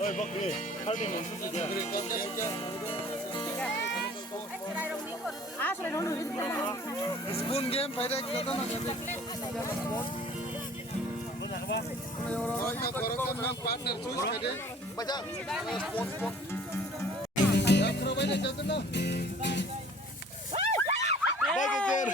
Ơi bọc đi, ăn đi một chút gì Spoon game phải đấy, cái đó là orang partner choose kade baca sport ya pro bhai jatan na bagi cher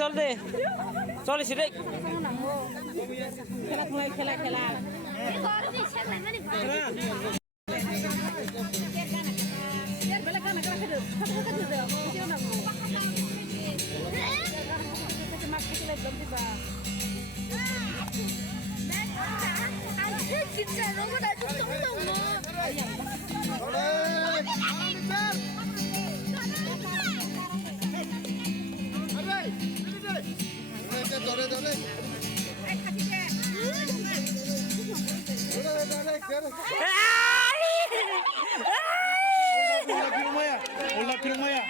চল দে চল সিরে খেলা Olah ki rumah ya.